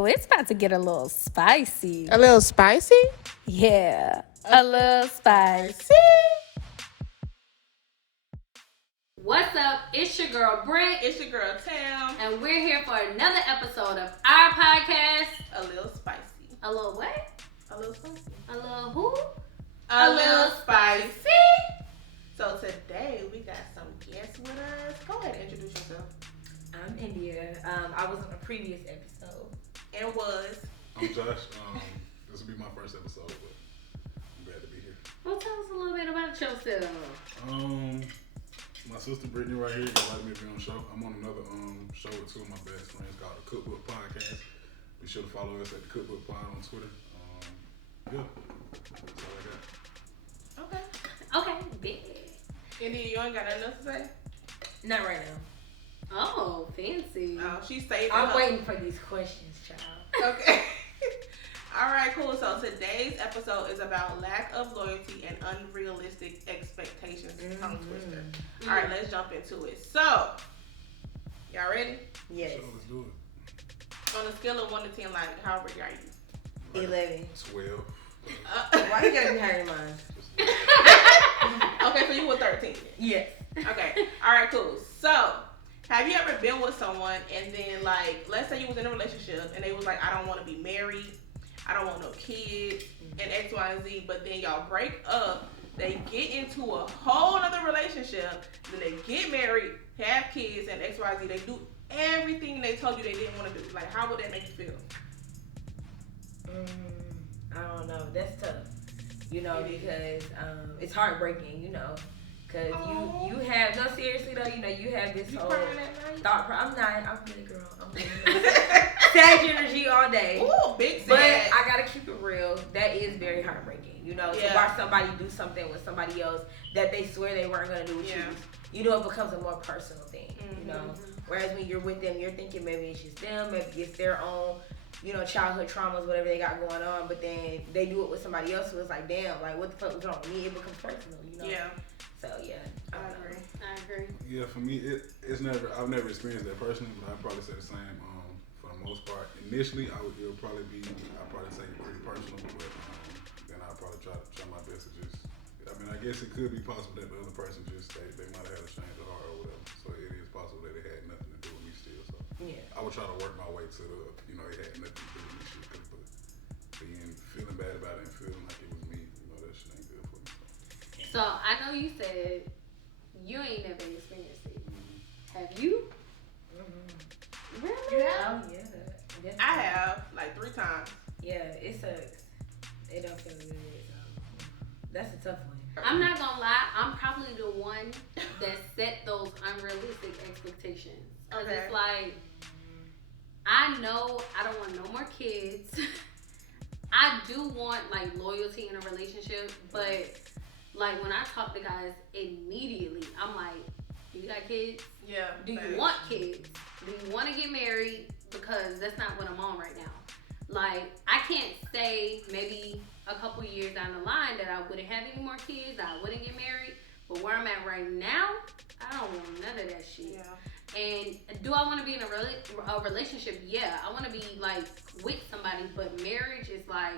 So it's about to get a little spicy. A little spicy? Yeah, a little spicy. What's up? It's your girl Britt. It's your girl Tam. And we're here for another episode of our podcast. A little spicy. A little what? A little spicy. A little who? A little spicy. So today we got some guests with us. Go ahead and introduce yourself. I'm India. I was on a previous episode. And was. I'm Josh. This will be my first episode, but I'm glad to be here. Well, tell us a little bit about yourself. My sister Brittany right here invited me to be on the show. I'm on another show with two of my best friends called the Cookbook Podcast. Be sure to follow us at the Cookbook Pod on Twitter. Yeah, that's all I got. Okay. Okay, big. India, you ain't got nothing else to say? Not right now. Oh, fancy. Oh, she's saving I'm her. waiting for these questions, child. Okay. All right, cool. So today's episode is about lack of loyalty and unrealistic expectations. Tongue twister. All right, let's jump into it. So, y'all ready? Yes. So let's do it. On a scale of 1 to 10, like, how ready are you? Like 11. 12. Why you gotta be higher than mine? Okay, so you were 13. Yes. Okay. All right, cool. So, have you ever been with someone and then, like, let's say you was in a relationship and they was like, I don't want to be married, I don't want no kids, and X, Y, and Z, but then y'all break up, they get into a whole other relationship, then they get married, have kids, and X, Y, Z, they do everything they told you they didn't want to do. Like, how would that make you feel? I don't know. That's tough. You know, because it's heartbreaking, you know. Because you have, no, seriously though, you know, you have this whole thought process. I'm really girl. I'm really sad energy all day. Ooh, big sad. But I gotta keep it real. That is very heartbreaking, you know, Yeah. to watch somebody do something with somebody else that they swear they weren't gonna do with you. You know, it becomes a more personal thing, you know. Whereas when you're with them, you're thinking maybe it's just them, maybe it's their own, you know, childhood traumas, whatever they got going on. But then they do it with somebody else, so it's like, damn, like what the fuck was wrong with me? It becomes personal, you know. Yeah. So yeah, I agree. Yeah, for me, it's never. I've never experienced that personally, but I'd probably say the same. For the most part, initially, it'll probably be. I'll probably take it pretty personal, but then I'll probably try my best to just. I mean, I guess it could be possible that the other person just they might have had a change of heart or whatever. So it is possible that it had nothing to do with me still. So yeah, I would try to work my way to the. You know, it had nothing to do with me shit. But being feeling bad about it and feeling like it was me, you know, that shit ain't good for me. So I know you said you ain't never experienced it. Have you? Really? You have? Oh yeah. I have, like 3 times. Yeah, it sucks. It don't feel good. That's a tough one. I'm not gonna lie, I'm probably the one that set those unrealistic expectations. Cause Okay. it's like, I know I don't want no more kids. I do want like loyalty in a relationship, but like when I talk to guys immediately, I'm like, do you got kids? Yeah. Do you want kids? Do you want to get married? Because that's not what I'm on right now. Like, I can't say maybe a couple years down the line that I wouldn't have any more kids, I wouldn't get married. But where I'm at right now, I don't want none of that shit. Yeah. And do I want to be in a relationship? Yeah, I want to be like with somebody, but marriage is like,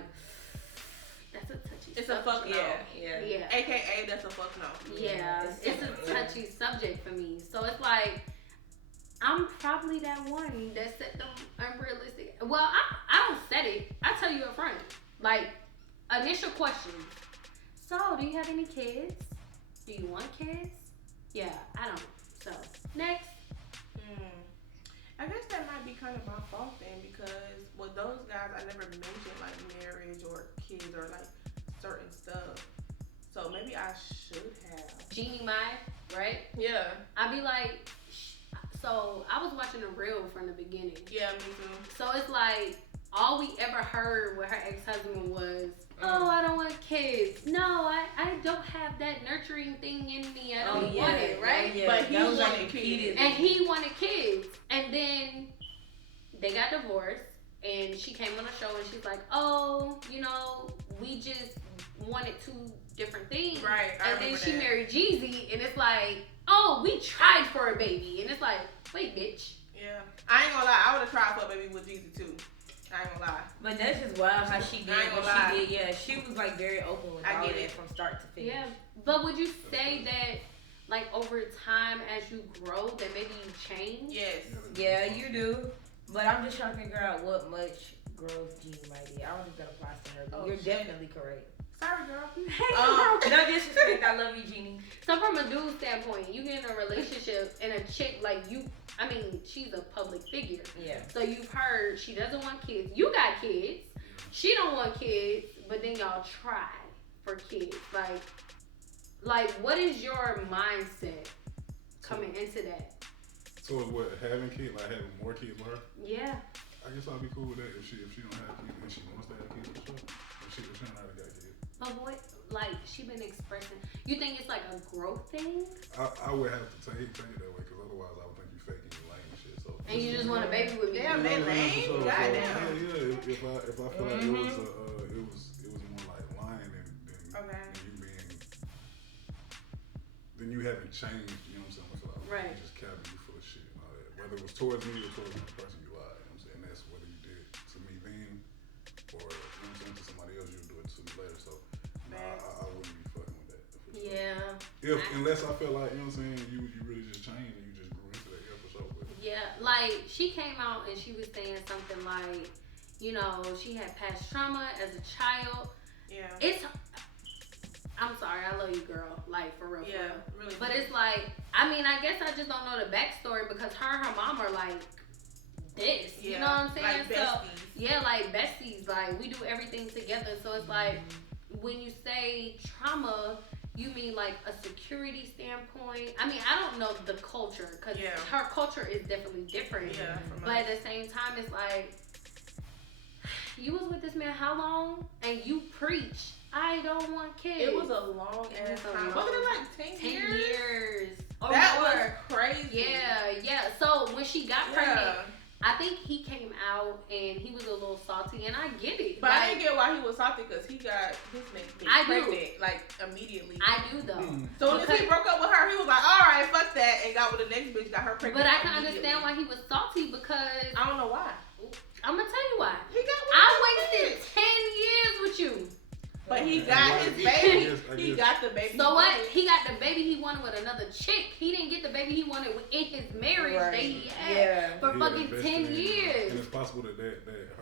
that's a touchy It's subject. a fuck no. Yeah. AKA, that's a fuck no. Yeah, it's a touchy subject for me. So it's like, I'm probably that one that set them unrealistic. Well, I don't set it. I tell you up front. Like, initial question. So, do you have any kids? Do you want kids? Yeah, I don't. So, next. I guess that might be kind of my fault then, because with those guys, I never mentioned like marriage or kids or like certain stuff. So maybe I should have. Jeannie Mai, right? Yeah. I'd be like, so I was watching a reel from the beginning. Yeah, me too. So it's like, all we ever heard with her ex-husband was, oh, I don't want kids. No, I don't have that nurturing thing in me. I don't want it, right? Oh, yeah. But he That was wanted like kids. And he wanted kids. And then they got divorced. And she came on the show and she's like, oh, you know, we just wanted 2 different things. Right. And then she married Jeezy. And it's like, oh, we tried for a baby. And it's like, wait, bitch. Yeah. I ain't gonna lie, I would have tried for a baby with Jeezy too. I ain't gonna lie. But that's just wild how she did what she did. Yeah, she was like very open with all that from start to finish. Yeah, but would you say that like over time as you grow that maybe you change? Yes. Yeah, you do. But I'm just trying to figure out what much growth Jeannie might be. I don't think that applies to her, but you're definitely correct. Sorry, girl. No disrespect. I love you, Jeannie. So from a dude's standpoint, you get in a relationship and a chick like you, I mean, she's a public figure. Yeah. So you've heard she doesn't want kids. You got kids. She don't want kids, but then y'all try for kids. Like what is your mindset coming into that? So what, having kids, like having more kids with her? Yeah. I guess I'll be cool with that if she don't have kids and she wants to have kids for sure. If she don't have got kids. But what, like, she been expressing, you think it's like a growth thing? I would have to take it that way because otherwise I would think you faking your lame and shit. So and you just want a baby with me? Damn, they lame. So, Goddamn. Yeah. If I feel like it was more like lying than you being, then you haven't changed. You know what I'm saying? I feel like right. Just capping you full of shit and all that. Whether it was towards me or towards the person you lied. You know what I'm saying? That's whether you did it to me then or you know what I'm saying, to somebody else, you'll do it to me later. So I wouldn't be fucking with that. For sure. Yeah. Unless I feel like, you know what I'm saying, you really just changed and you just grew into that, for sure. But yeah, like she came out and she was saying something like, you know, she had past trauma as a child. Yeah. I'm sorry, I love you, girl. Like, for real. Yeah, really. But it's like, I mean, I guess I just don't know the backstory because her and her mom are like this. Yeah, you know what I'm saying? like besties. So, yeah, like besties. Like, we do everything together. So it's like, when you say trauma, you mean like a security standpoint? I mean, I don't know the culture because her culture is definitely different. Yeah. But at the same time, it's like, you was with this man how long? And you preach, I don't want kids. It was a long ass time. Wasn't it like 10 years? 10 years. That was crazy. Yeah. So when she got pregnant, I think he came out and he was a little salty, and I get it. But I didn't get why he was salty because he got his next bitch pregnant like immediately. I do though. So when he broke up with her, he was like, all right, fuck that, and got with the next bitch, got her pregnant. But I can understand why he was salty because I don't know why. I'm gonna tell you why. I wasted 10 years with you. But he got his baby. He got the baby. So what? He got the baby he wanted with another chick. He didn't get the baby he wanted in his marriage that he had for fucking 10 years. And it's possible that her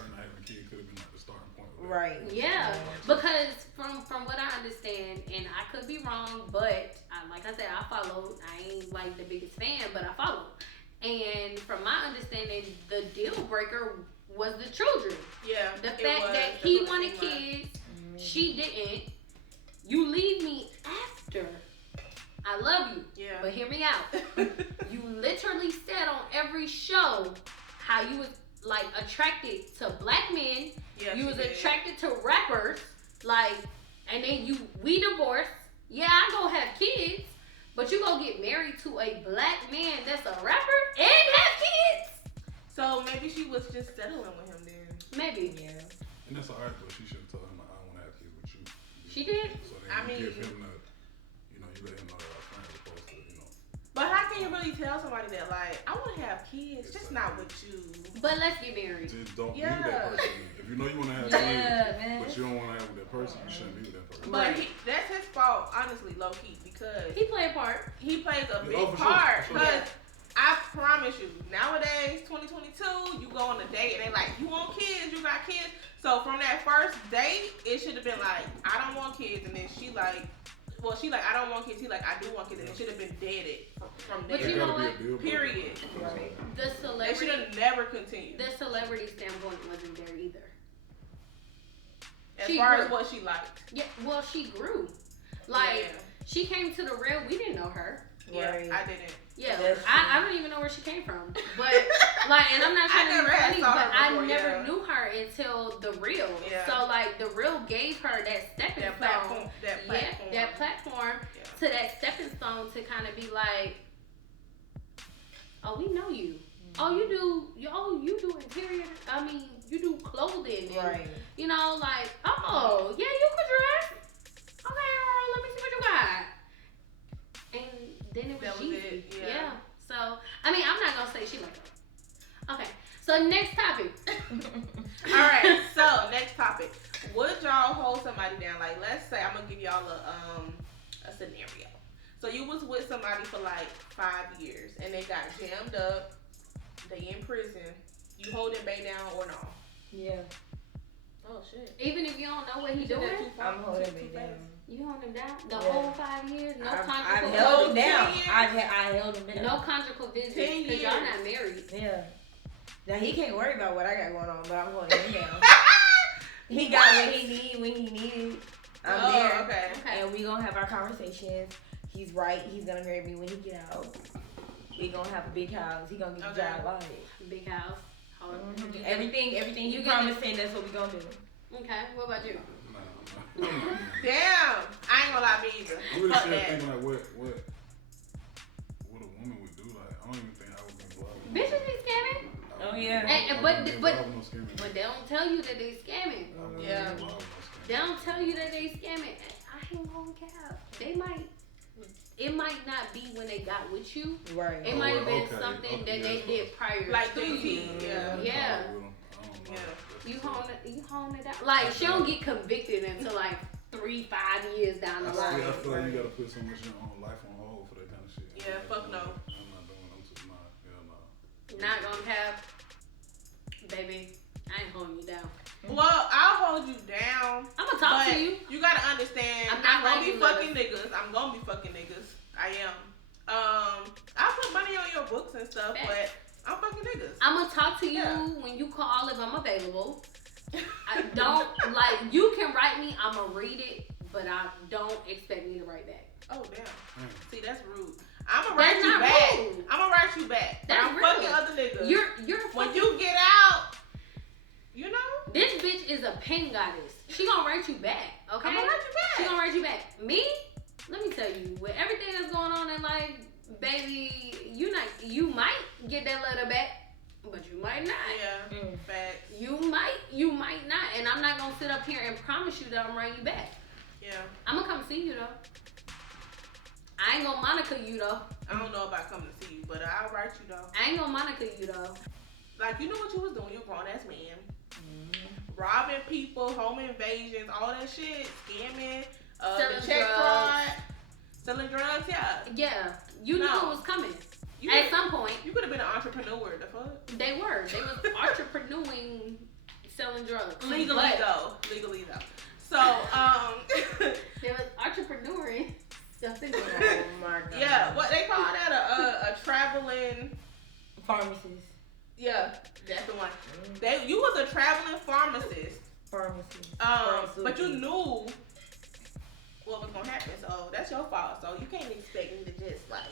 not having a kid could have been like the starting point. Right. Yeah. Because from what I understand, and I could be wrong, but like I said, I followed. I ain't like the biggest fan, but I followed. And from my understanding, the deal breaker was the children. Yeah. The fact that he wanted kids, she didn't. You leave me after. I love you. Yeah. But hear me out. You literally said on every show how you was like attracted to black men. Yeah, you was attracted to rappers. Like, and then we divorced. Yeah, I go have kids. But you gonna get married to a black man that's a rapper and have kids? So maybe she was just settling with him then. Maybe. Yeah. And that's alright, but she should have told him, I want to have kids with you. She did? So then you give him you let him know that our friends are supposed to, But how can you really tell somebody that, like, I want to have kids, just not with you? But let's get married. Just don't be with that person. If you know you want to have kids, but you don't want to have with that person, you shouldn't be with that person. But that's his fault, honestly, low key, because He played a part. he plays a big for part. sure. Because I promise you, nowadays, 2022, you go on a date and they like, you want kids, you got kids. So from that first date, it should have been like, I don't want kids, and then she like, I don't want kids. He like, I do want kids, and it should have been deaded from there. But you know what? Period. Right. The They celebrity. should have never continued. The celebrity standpoint wasn't there either. As She far grew. as what she liked. Yeah, well, she grew. Like, she came to the real. We didn't know her. Yeah, Right. I didn't. Yeah, That's I don't even know where she came from. But, like, and I'm not trying to be funny, but I never knew her until the real. Yeah. So, like, the real gave her that stepping stone. That platform to that stepping stone to kind of be like, oh, we know you. Oh, you do interior. I mean, you do clothing. And, Right. you know, like, oh, yeah, you could dress. Okay, girl, let me see what you got. And then it was Jeezy. Yeah. So, I mean, I'm not going to say she like her. Okay. So, next topic. All you was with somebody for like 5 years, and they got jammed up. They in prison. You holding Bay down or no? Yeah. Oh shit. Even if you don't know what he doing, I'm holding Bay down. you hold him down the whole 5 years. No I've conjugal. held him down. 10 years. I held him down. No conjugal visits 10 because y'all not married. Yeah. Now he can't worry about what I got going on, but I'm holding him down. He got what he need when he needed. I'm there. Okay. And we gonna have our conversations. He's right. He's gonna marry me when he get out. We gonna have a big house. He gonna get the job on it. Big house. Everything you promising, that's what we gonna do. Okay. What about you? Damn. I ain't gonna lie, me either. I'm really Fuck still that. thinking like what a woman would do. Like I don't even think I would be involved. Bitches be scamming. Oh yeah. But they don't tell you that they scamming. Yeah. They don't tell you that they scamming. I ain't gonna cap. They might. It might not be when they got with you. Right. It might have been something that they did prior Like to you. Yeah. Yeah. Yeah. You hone it out. Like she don't get convicted until like 3-5 years down the line. I feel like you gotta put so much of your own life on hold for that kind of shit. Yeah, fuck no. I'm not doing. I'm too not. Hell no. Not gonna cap. Baby, I ain't holding you down. Well, I'll hold you down. I'm gonna talk but to you. You gotta understand. I'm not gonna letting be you fucking niggas. I'm gonna be fucking niggas. I am. I'll put money on your books and stuff, but I'm fucking niggas. I'm gonna talk to you when you call if I'm available. I don't like you can write me. I'm gonna read it, but I don't expect me to write back. Oh damn. See, that's rude. I'm gonna write you back. Rude. I'm gonna write you back. That's I'm rude. fucking other niggas. You're when fucking, you get out, you know. this bitch is a pen goddess. She gonna write you back. Okay. I'm gonna write you back. She gonna write you back. Me? Let me tell you, with everything that's going on in life, baby, you might get that letter back, but you might not. Yeah. Facts. You might not, and I'm not gonna sit up here and promise you that I'm writing you back. Yeah. I'm gonna come see you though. I ain't gonna Monica you though. I don't know about coming to see you, but I'll write you though. I ain't gonna Monica you though. Like, you know what you was doing, you a grown ass man. Robbing people, home invasions, all that shit, scamming, Selling check drugs. fraud, selling drugs, yeah. Yeah, you knew it was coming. You At some point, you could have been an entrepreneur, the fuck? they was entrepreneuring, selling drugs. Legally though. So, They was entrepreneuring, selling drugs. Oh my god. yeah, what they call that, a traveling, Pharmacist. yeah, that's the one. You was a traveling pharmacist. Pharmacist. But you knew what was gonna happen, so that's your fault. So you can't expect me to just like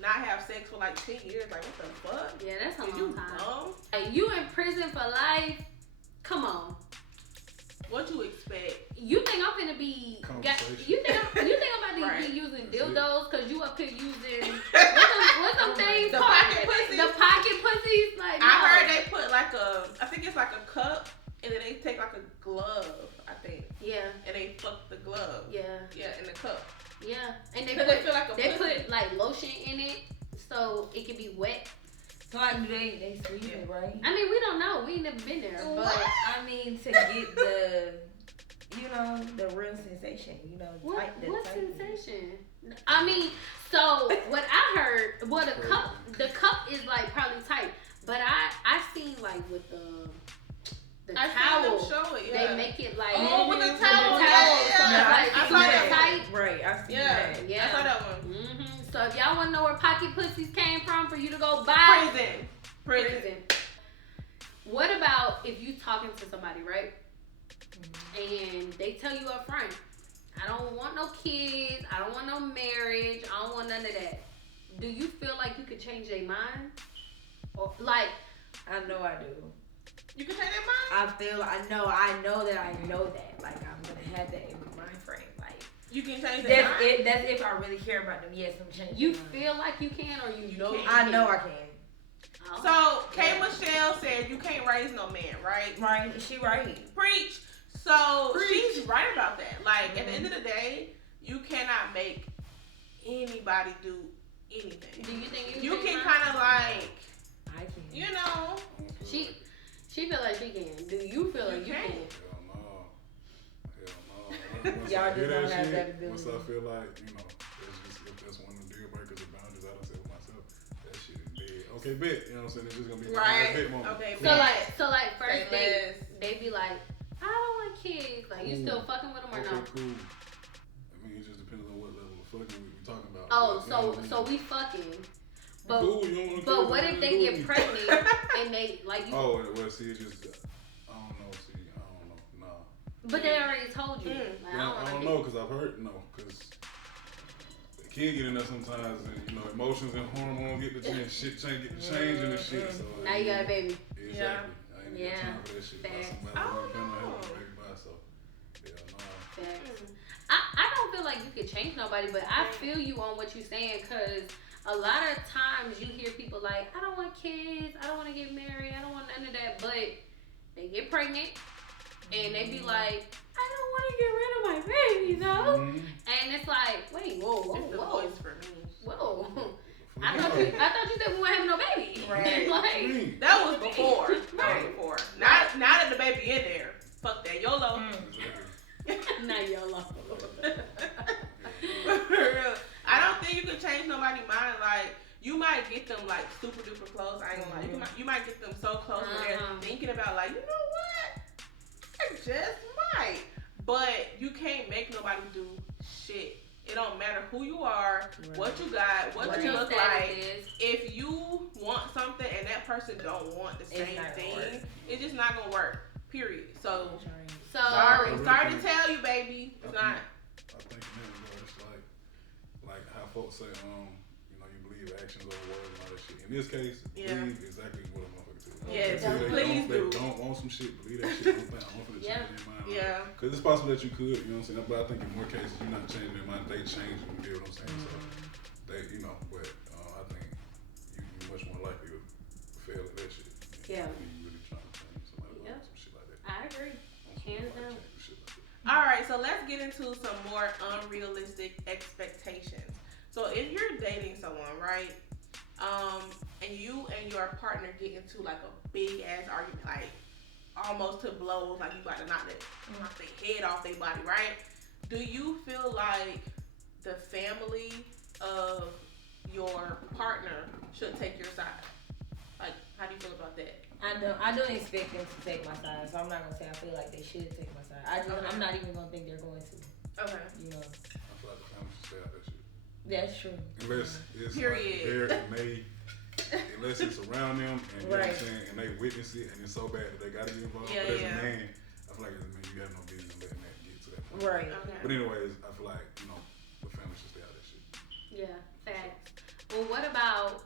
not have sex for like 10 years. Like, what the fuck? Yeah, that's a Is long you time. dumb? Like, you in prison for life? Come on. What you expect? You think I'm finna be? You think I'm about to be using dildos? Cause you up here using what's them things The called? pocket pussies? The pocket pussies. Like, I no. heard they put like I think it's like a cup, and then they take like a glove, I think, Yeah. and they fuck the glove. Yeah. Yeah, in the cup. Yeah. And they 'Cause put, they feel like a they pussy. put like lotion in it so it can be wet. So like, do they squeeze it, right? I mean, we don't know. We ain't never been there. What? But I mean, to get the, the real sensation, what the sensation? I mean, so what I heard, well, the cup is like probably tight, but I seen like with the I towel, seen them show it, yeah. they make it like with the with towel, the yeah, so yeah. it's like I super saw that. tight. Right, I see Yeah, that. Yeah. I saw that one. So if y'all want to know where pocket pussies came from for you to go buy, Prison. What about if you talking to somebody, right? And they tell you up front, I don't want no kids, I don't want no marriage, I don't want none of that. Do you feel like you could change their mind? Or like, I know I do. You can change that mind? I know that. Like, I'm gonna have that in my mind frame. Like, You can change that mind? that's if I really care about them. Yes, I'm changing. you my mind. feel like you can, or you know you can't. can? I know I can. Oh. So, K. Michelle said you can't raise no man, right? Right? Is she right? Preach. So, she's right about that. Like, at the end of the day, you cannot make anybody do anything. Do you think You can change kind minds? of like, I can. you know, She feel like she can. Do you feel like you can? Hell no. Once Y'all I hear just don't have shit, that ability. Once I feel like, it's just, if that's one of the deal breakers or boundaries I don't set with myself. That shit is dead. Okay, bet. You know what I'm saying? It's just gonna be Right. a bit moment. Okay, So like first date, they be like, I don't want kids. Like, you still fucking with them or no? Okay, cool. I mean, it just depends on what level of fucking we talking about. Oh, so we fucking. But, cool, you don't but what if they get pregnant and they like you? Oh, well, see, it's just I don't know. Nah. But they already told you. Like, I don't know because I've heard because the kid get in there sometimes, and you know emotions and hormones get the change and the shit. So now you got a baby. Exactly. Yeah. I ain't got time for that shit. I don't feel like you could change nobody, but I feel you on what you're saying, because a lot of times you hear people like, I don't want kids, I don't want to get married, I don't want none of that, but they get pregnant and they be like, I don't want to get rid of my baby, though. And it's like, wait, whoa. It's the voice for me. Whoa. I thought you said we weren't having no baby. Right. Like, that was before. Now that the baby in there, fuck that. YOLO. Not YOLO. I don't think you can change nobody's mind. Like, you might get them like super duper close. I ain't gonna lie. You might get them so close where they're thinking about like, you know what? I just might. But you can't make nobody do shit. It don't matter who you are, what you got, what you look like. If you want something and that person don't want the same thing, it's just not gonna work. Period. So sorry to tell you, baby. It's not. I think it's like how folks say, you believe actions over words and all that shit. In this case, believe exactly what a motherfucker said. Yes, please do. Don't want some shit, believe that shit. I don't want to change their mind. Yeah. Because it's possible that you could, you know what I'm saying? But I think in more cases, you're not changing their mind, they change them, you know what I'm saying? So, they, but I think you're much more likely to fail at that shit. Yeah. You really trying to change somebody about some shit like that. I agree. Hands down. All right, so let's get into some more unrealistic expectations. So if you're dating someone, right, and you and your partner get into like a big ass argument, like almost to blows, like you about to knock their head off their body, right? Do you feel like the family of your partner should take your side? Like, how do you feel about that? I don't expect them to take my side, so I'm not gonna say I feel like they should take my side. I'm not even gonna think they're going to. Okay. You know. I feel like the family should stay out that shit. That's true. Unless it's period. Unless it's around them and you know what I'm saying, and they witness it and it's so bad that they gotta get involved. But as a man, I feel like as a man you have no business letting that get to that point. Right. Okay. But anyways, I feel like, the family should stay out of that shit. Yeah, facts. Well, what about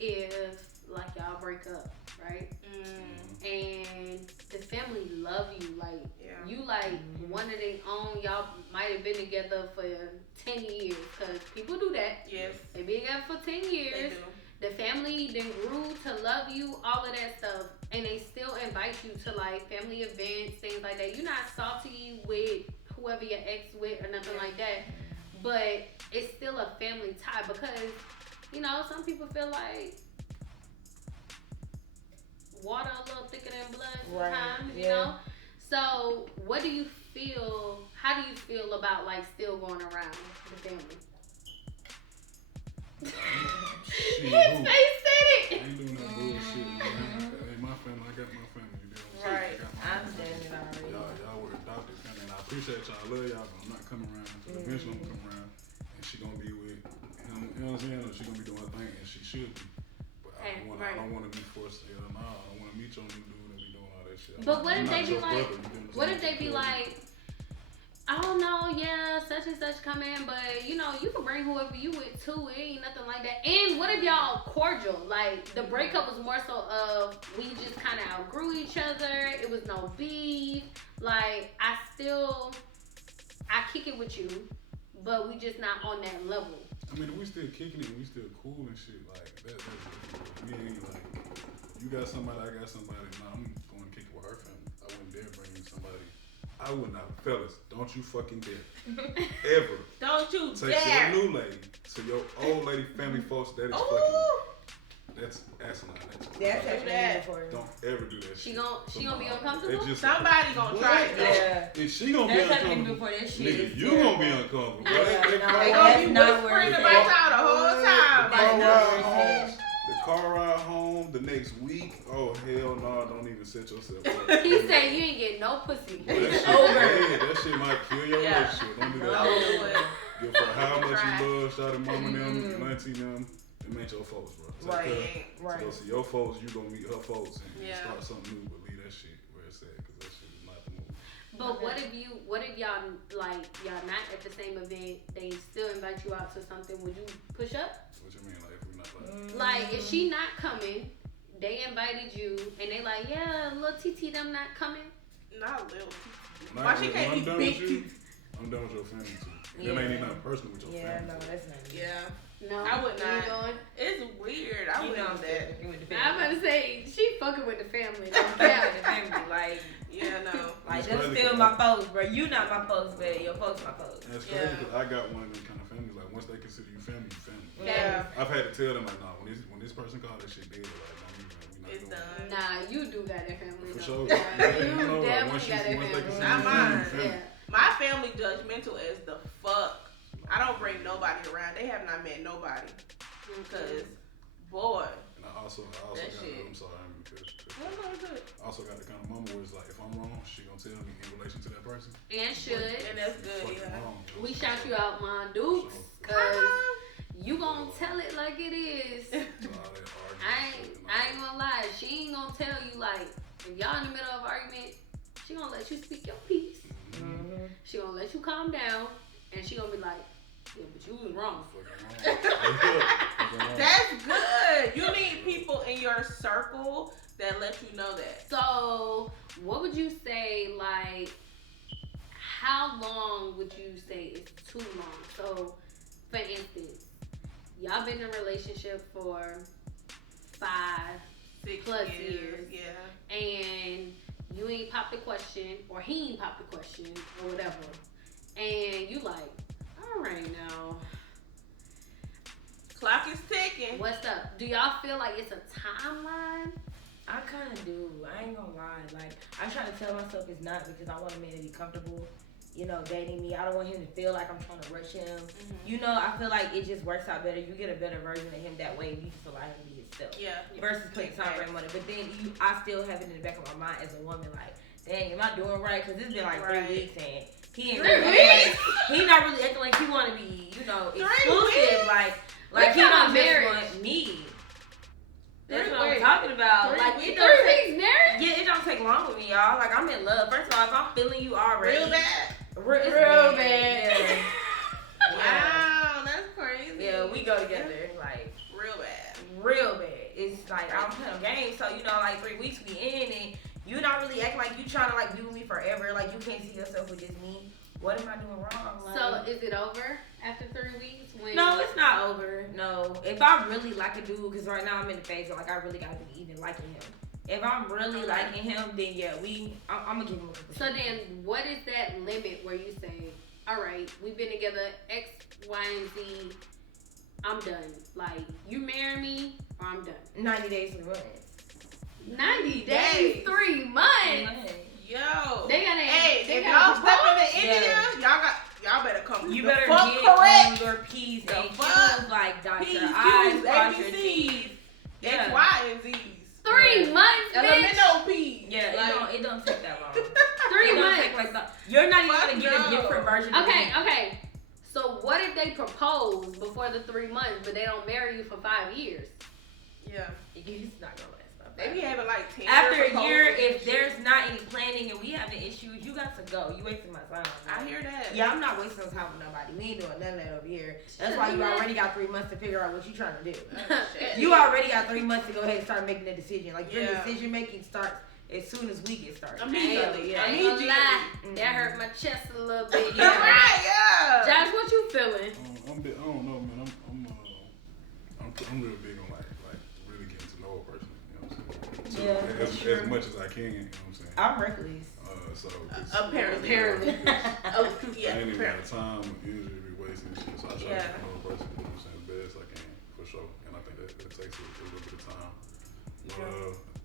if like y'all break up, right? And the family love you, like you like one of their own. Y'all might have been together for 10 years, because people do that. Yes. They been together for 10 years. They do. The family then grew to love you, all of that stuff, and they still invite you to like family events, things like that. You're not salty with whoever your ex with or nothing like that, but it's still a family tie, because some people feel like water a little thicker than blood sometimes, you know? So what do you feel, how do you feel about like still going around the family? Shit, His face said it. I ain't doing no bullshit, man. That ain't my family. I got my family. You know what I'm saying? Right. I'm standing already. Y'all were adopted family, and I appreciate y'all. I love y'all, but I'm not coming around. So eventually I'm gonna come around, and she gonna be with him. You know what I'm saying? Or she gonna be doing her thing, and she should be. But I don't want to be forced. I don't want to meet your new dude and be doing all that shit. But what if they be like? What if they be like? I don't know, such and such come in, but you can bring whoever you with too. It ain't nothing like that. And what if y'all cordial? Like the breakup was more so of we just kind of outgrew each other. It was no beef. Like I kick it with you, but we just not on that level. I mean, we still kicking it, we still cool and shit. Like that. Me ain't like you got somebody, I got somebody. Nah, I'm going to kick it with her family. I wouldn't dare bring in somebody. I would not, fellas. Don't you fucking dare, ever. Don't you take dare your new lady to your old lady family folks. That That's asinine. That's actually Don't ever do that. She gonna be uncomfortable. Somebody gonna try it. Yeah. If she gonna be uncomfortable, before that shit. nigga, you gonna be uncomfortable. They gonna be whispering about y'all the whole time. The car ride home the next week. Oh hell no! Don't even set yourself up. He said you ain't getting no pussy. That shit might kill your relationship. Don't do that. Give her how much you love, shout at mama them, your auntie them. It ain't your folks, bro. Right. So go see your folks, you gonna meet her folks and start something new, but leave that shit where it's at, cause that shit is not the move. But what if y'all not at the same event, they still invite you out to something, would you push up? What you mean, like if we not Like if she not coming, they invited you and they like, yeah, little TT them not coming. Not little TT. Why she can't be big TT? I'm done with your family too. That ain't even nothing personal with your family. Yeah, no, that's not me. Yeah. No, I would not. Going? It's weird. I wouldn't do that. I'm about to say she fucking with the family. Yeah, with the family, like. Yeah, no. Like them still my folks, bro. You not my folks, but your folks my folks. That's crazy because I got one of them kind of families. Like once they consider you family, you family. Yeah. I've had to tell them like, nah, when this person called that shit dead, like, don't even. It's done. Nah, you do got that family. For though. sure. You know, definitely once got that they family. consider Not you mine. family. Yeah. My family judgmental as the fuck. I don't bring nobody around. They have not met nobody. Because, boy. And I also got I'm sorry, I also got the kind of mama where it's like, if I'm wrong, she gonna tell me in relation to that person. And should. And that's good, yeah. Wrong, We shout you out, Mon Dukes, cause you gonna tell it like it is. I ain't gonna lie. She ain't gonna tell you like, if y'all in the middle of an argument, she gonna let you speak your piece. Mm-hmm. She gonna let you calm down, and she gonna be like, yeah, but you was wrong. That's good. You need people in your circle that let you know that. So, what would you say, like, how long would you say is too long? So, for instance, y'all been in a relationship for 5+ years. Yeah. And you ain't popped the question, or he ain't popped the question, or whatever. And you like, all right now. Clock is ticking. What's up? Do y'all feel like it's a timeline? I kind of do. I ain't gonna lie. Like, I try to tell myself it's not because I want a man to be comfortable, you know, dating me. I don't want him to feel like I'm trying to rush him. Mm-hmm. You know, I feel like it just works out better. You get a better version of him that way if you just allow him to be himself. Yeah. Versus putting time frame on it. But then I still have it in the back of my mind as a woman, like, dang, am I doing right? Because it's been like 3 weeks and he ain't really he not really acting like he want to be, you know, exclusive. Like he don't just want me. That's what I'm talking about. Like, it don't 3 weeks married? Yeah, it don't take long with me, y'all. Like, I'm in love. First of all, if I'm feeling you already. Real bad. Real bad. Yeah. Wow, that's crazy. Yeah, we go together. Like, real bad. Real bad. It's like, I'm playing games. So, you know, like 3 weeks we in and you not really acting like you trying to like be with me forever. Like, you can't see yourself with just me. What am I doing wrong? Like, so, is it over after 3 weeks? No, it's not over. No. If I really like a dude, because right now I'm in the phase of like I really got to be even liking him. If I'm really liking him, then yeah, I'm going to give him a couple. So then, what is that limit where you say, all right, we've been together X, Y, and Z, I'm done. Like, you marry me or I'm done. 90 days, 3 months. 90 days, 3 months? Yo. They gotta, if y'all step into India, y'all better come. You better get correct on your P's the and Q's, like dot your I's, cross your T's. X, Y, and Z's. 3 months, bitch. LMNOP. Yeah, like, it don't take that long. 3 months. Take like you're not even gonna get a different version. Okay. So what if they propose before the 3 months, but they don't marry you for 5 years? Yeah, it's not gonna last. They be having like 10 after a year, if there's not any planning and we having issues, you got to go. You wasting my time. I hear that. Yeah, I'm not wasting time with nobody. We ain't doing none of that over here. That's why you already got 3 months to figure out what you trying to do. You already got 3 months to go ahead and start making a decision. Like your decision making starts as soon as we get started. Immediately, I ain't gonna lie. That hurt my chest a little bit. Yeah. Right, yeah. Josh, what you feeling? I don't know, man. I'm real big on like really getting to know a person. You know what I'm saying? Yeah, as much as I can. You know what I'm saying? I'm reckless. Apparently. I ain't even got time or energy to be wasting shit. So I try to know a person, you know what I'm saying, as best I can for for sure. And I think that takes a little bit of time.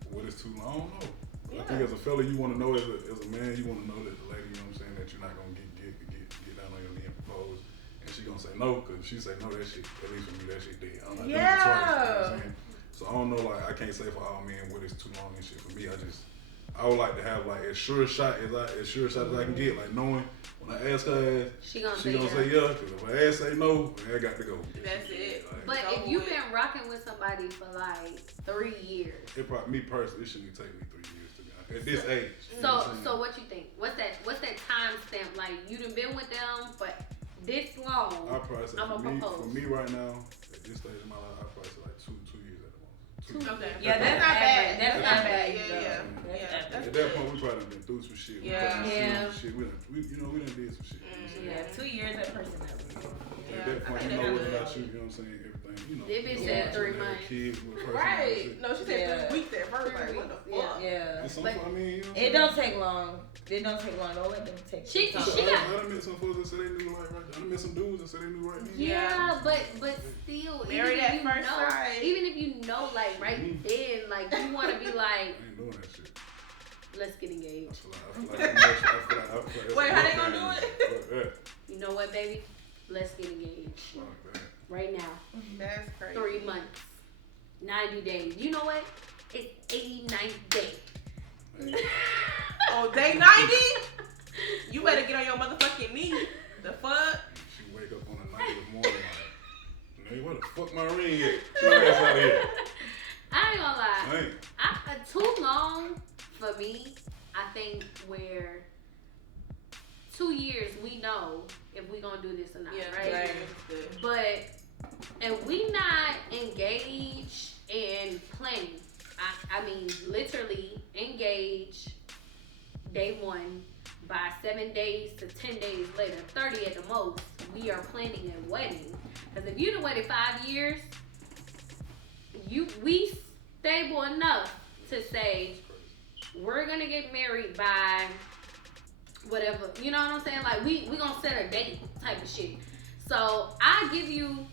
What is too long? I don't know. I think as a fella, you want to know, as a man, you want to know that the lady, you know what I'm saying, that you're not going to get down on your knee and propose. And she going to say no, because if she say no, that shit, at least for me, that shit dead. I'm not thinking twice, you know what I'm saying? So I don't know, like, I can't say for all men what is too long and shit. For me, I would like to have, like, as sure a shot as I can get, like, knowing when I ask her ass, she gonna say yeah, because if her ass say no, I got to go. That's it. Like, but if you've been rocking with somebody for, like, 3 years. Me personally, it shouldn't take me 3 years to be honest. At this age. So what you think? What's that time stamp? Like, you done been with them for this long. I'll probably say for me right now, at this stage of my life, I'll probably say like 2 years at the most. Okay. Yeah, that's not bad. That's not bad. Yeah. At that point, we probably done been through some shit. We done did some shit. Yeah, 2 years at person. At that point, you know what about you, you know what I'm saying? Everything, you know. They been said 3 months. Kids with a person. Right. No, she said 3 weeks at first. Like, what the fuck? Yeah. I mean, you know it don't take long. It don't take long. Don't let them take time. I done met some folks that said they knew right. I done met some dudes that said they knew right then. Yeah, but still, Married at first sight. Even if you know, like, right then, like, you want to be like, I ain't doing that shit. Let's get engaged. I feel like Wait, how they gonna do it? You know what, baby? Let's get engaged. Right now. That's crazy. 3 months. 90 days. You know what? It's 89th day. Oh, day 90? You better get on your motherfucking knee. The fuck? She wake up on the 90th morning like, man, where the fuck my ring at? Get your ass out of here. I ain't gonna lie. Too long for me, I think, where 2 years we know if we gonna do this or not, right? But if we not engaged and planning, I mean literally engaged day 1, by 7 days to 10 days later, 30 at the most, we are planning a wedding. Because if you done waited 5 years, we stable enough to say we're gonna get married by whatever, you know what I'm saying? Like we gonna set a date type of shit. So I give you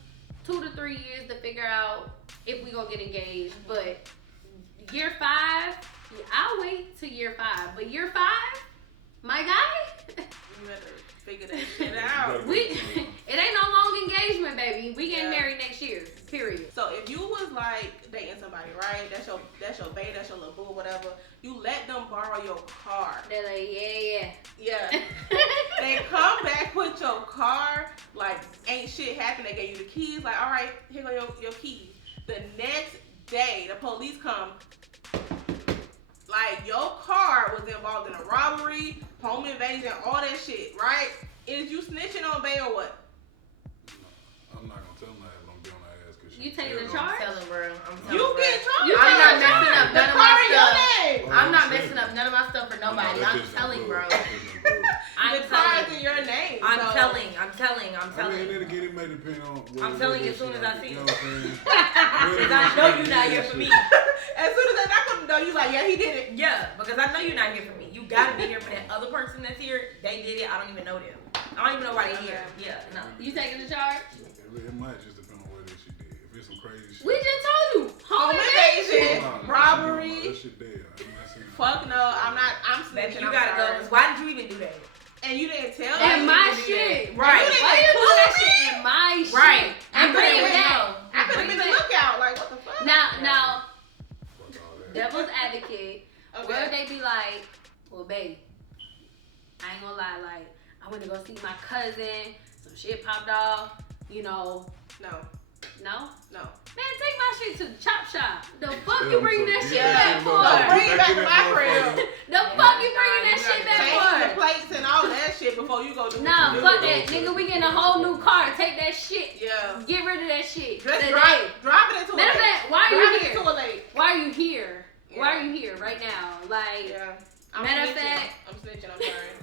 2 to 3 years to figure out if we gonna get engaged. But year 5, I'll wait till year 5. But year 5, my guy, you better figure that shit out. It ain't no long engagement, baby. We getting married next year. Period. So if you was like dating somebody, right? That's your bae, that's your little boo, whatever. You let them borrow your car. They're like, yeah. They come back with your car, like ain't shit happened. They gave you the keys, like all right, here go your keys. The next day, the police come. Like your car was involved in a robbery, home invasion, all that shit, right? Is you snitching on bae or what? No, I'm not gonna tell them that I'm gonna be on her ass because you taking the charge? I'm telling, bro. You get charged. I'm not messing up none of my stuff. I'm not saying. messing up none of my stuff for nobody. I'm telling, bro. The car is in your name. I'm so. telling. I mean, then again, it may depend on. I'm telling you as soon as I see you. you. Know what I'm saying? Because I know you're not here for me. As soon as I knock on the door, you like, yeah, he did it. Yeah, because I know you're not here for me. You gotta be here for that other person that's here. They did it. I don't even know them. I don't even know why they're here. Yeah, no. You taking the charge? It might just depend on what she did. If it's some crazy shit. We just told you. Home invasion, robbery. That shit dead. Fuck no, I'm snitching. You gotta go. Because why did you even do that? And you didn't tell me. And my shit. Right. Why you do that shit in my shit? Right. And bring it back. I could have been the lookout. Like, what the fuck? Now, devil's advocate, where they be like, well, babe, I ain't gonna lie, like, I went to go see my cousin, some shit popped off, you know. No? Man, take my shit to the chop shop. The fuck you bringing that shit back for? Bring it back to my crib. The fuck you bringing that shit back Change for? the plates and all that shit before you go do Nah, what you fuck do. that, nigga. We getting a whole new car. Take that shit. Yeah. Get rid of that shit. Just drive it into a lake. Matter of fact, why are you Drive it here? into a lake. Why are you here? Yeah. Why are you here right now? Like, matter of fact, I'm snitching. I'm sorry.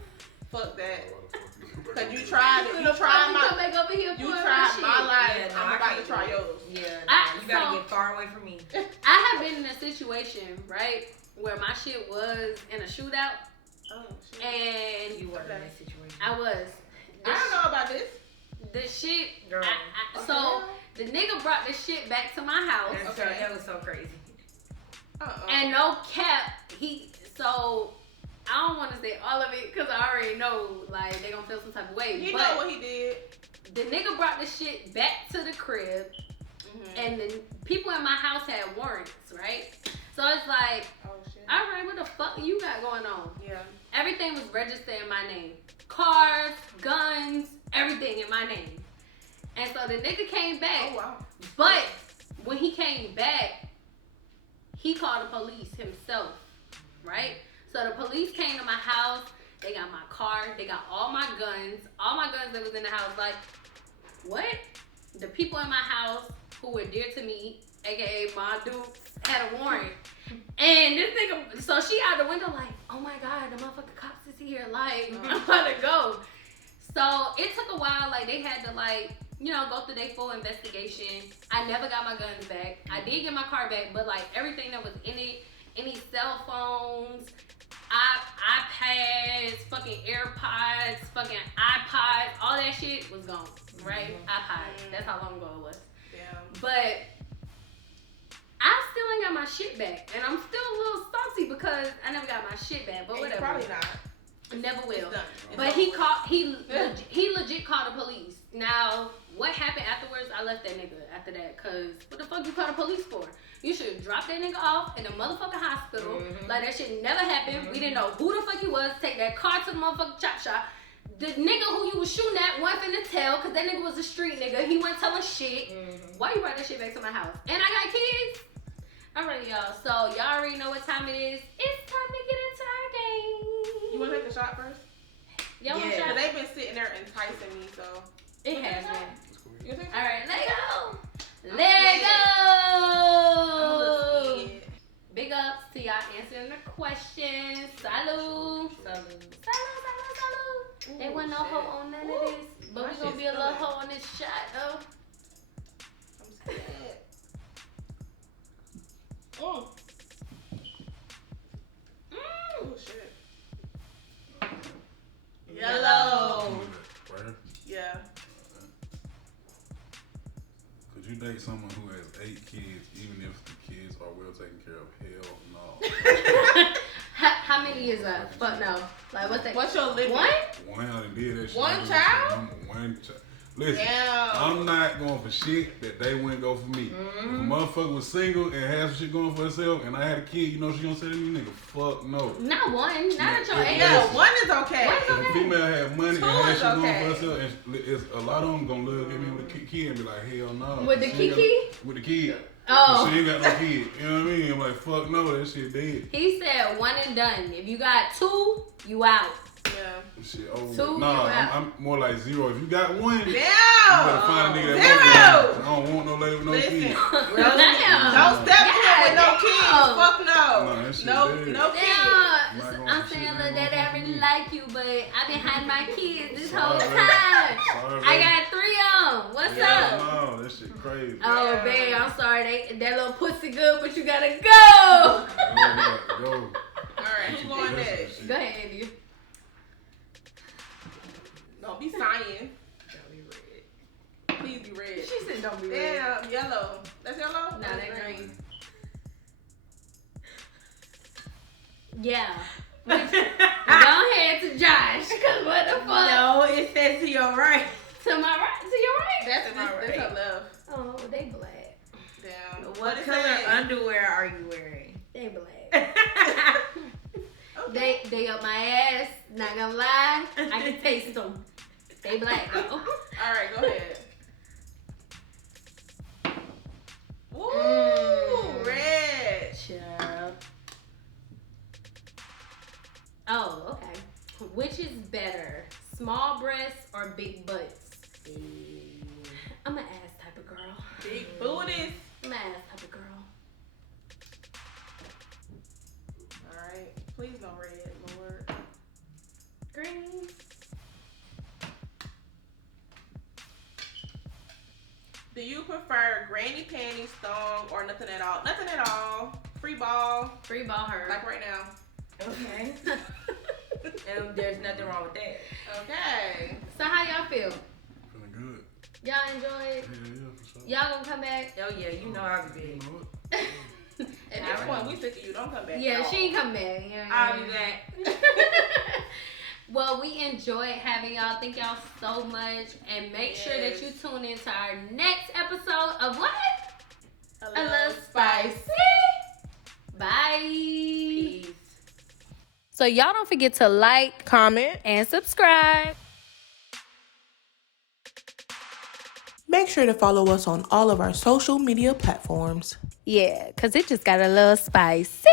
Fuck that. Cause you you tried it. You tried come back over here You for tried shit. my life. Yeah, no, I'm I about can't to try do it. yours. Yeah, you gotta get far away from me. I have been in a situation, right, where my shit was in a shootout, Oh shit. and You were in that situation. I was. I don't know about this. the shit. Girl. So the nigga brought the shit back to my house. Okay. That was so crazy. And no cap, so I don't want to say all of it because I already know like they gonna feel some type of way. He but know what he did. The nigga brought the shit back to the crib, and the people in my house had warrants, right? So it's like, oh shit. All right, what the fuck you got going on? Yeah. Everything was registered in my name. Cars, guns, everything in my name. And so the nigga came back. Oh wow. But when he came back, he called the police himself, right? So the police came to my house. They got my car. They got all my guns that was in the house. Like, what? The people in my house who were dear to me, aka my dude, had a warrant. And this nigga, so she out the window like, oh my God, the motherfucking cops is here. Like, I'm about to go. So it took a while. Like, they had to like, you know, go through their full investigation. I never got my guns back. I did get my car back, but like everything that was in it, any cell phones, iPads, fucking AirPods, fucking iPods, all that shit was gone, right? iPods. That's how long ago it was. Yeah. But I still ain't got my shit back, and I'm still a little salty because I never got my shit back. But whatever. Probably not. Never will. It's done. But he legit called the police. Now, what happened afterwards? I left that nigga after that, cause what the fuck you call the police for? You should drop that nigga off in the motherfucking hospital. Like that shit never happened. We didn't know who the fuck he was. Take that car to the motherfucking chop shop. The nigga who you was shooting at wasn't finna tell, cause that nigga was a street nigga. He wasn't telling shit. Why you brought that shit back to my house? And I got kids. Alright, y'all. So y'all already know what time it is. It's time to get into our game. You wanna take the shot first? Y'all want a Cause shot? they've been sitting there enticing me, so. It has been. You take Alright, let go. Okay. Let I'm go. a little Big ups to y'all answering the questions. Salud. Salud. They wasn't no hoe on none of this. But we gonna be a little hoe on this shot though. I'm scared. Oh Shit. Yellow. Right here? Yeah. Could you date someone who has 8 kids, even if the kids are well taken care of? Hell no. How many is that? Fuck no. Like what's that? What's your limit? One? One, I done did that shit. One I did child? that shit. I'm a one child. Listen, Damn. I'm not going for shit that they wouldn't go for me. If a motherfucker was single and had some shit going for herself and I had a kid, you know she gonna say to me, nigga, fuck no. Not one. Not at your age. Yeah, one is okay. One is If a female had money and had shit okay. going for herself, and it's, a lot of them gonna look at me with a kid and be like, hell no. With the She ain't kiki? got- With the kid. Oh. She ain't got no kid. You know what I mean? I'm like, fuck no, that shit dead. He said one and done. If you got 2, you out. Yeah. Shit over. Two, Nah, you out. I'm more like 0. If you got one, you Damn. better find a nigga that Zero. I don't want no lady with no Listen. kids. Damn. Don't step in with no kids. Damn. Fuck no. Nah, that shit No, dead. no kids. Yeah, Not going I'm for saying shit, look, ain't that going I for really me. like you, but I've been hiding my kids this Sorry, whole baby. time. Sorry, I baby. got 3 of them. What's Yeah, up? no, that shit crazy. Oh, Yeah. babe, I'm sorry. That little pussy good, but you gotta go. Go. All right, who going next? Go ahead, Andy. Don't be sighing. Don't be red. Please be red. She said don't be red. Damn, yellow. That's yellow? Nah, that green. Yeah. Go ahead to Josh, cause what the fuck? No, it says to your right. To my right, to your right. That's my that's right. her left. Oh, they black. Damn. What it color say? underwear are you wearing? They black. Okay. They up my ass. Not gonna lie, I can taste them. They black though. All right, go ahead. Ooh, red. Child. Oh, okay. Which is better, small breasts or big butts? I'm an ass type of girl. Big booties. I'm an ass type of girl. All right. Please no red, Lord. Green. Do you prefer granny panties, thong, or nothing at all? Nothing at all. Free ball. Free ball her. Like right now. Okay. And there's nothing wrong with that. Okay. So how y'all feel? Feeling good. Y'all enjoyed? Yeah, for sure. Y'all gonna come back? Oh yeah, you know I'll be big. At this point, we sick of you. Don't come back. Yeah, she ain't come back. Yeah, I'll be back. Well, we enjoyed having y'all. Thank y'all so much. And make sure that you tune into our next episode of what? A Little Spicy. Bye. Peace. So y'all don't forget to like, Comment. and subscribe. Make sure to follow us on all of our social media platforms. Yeah, because it just got a little spicy.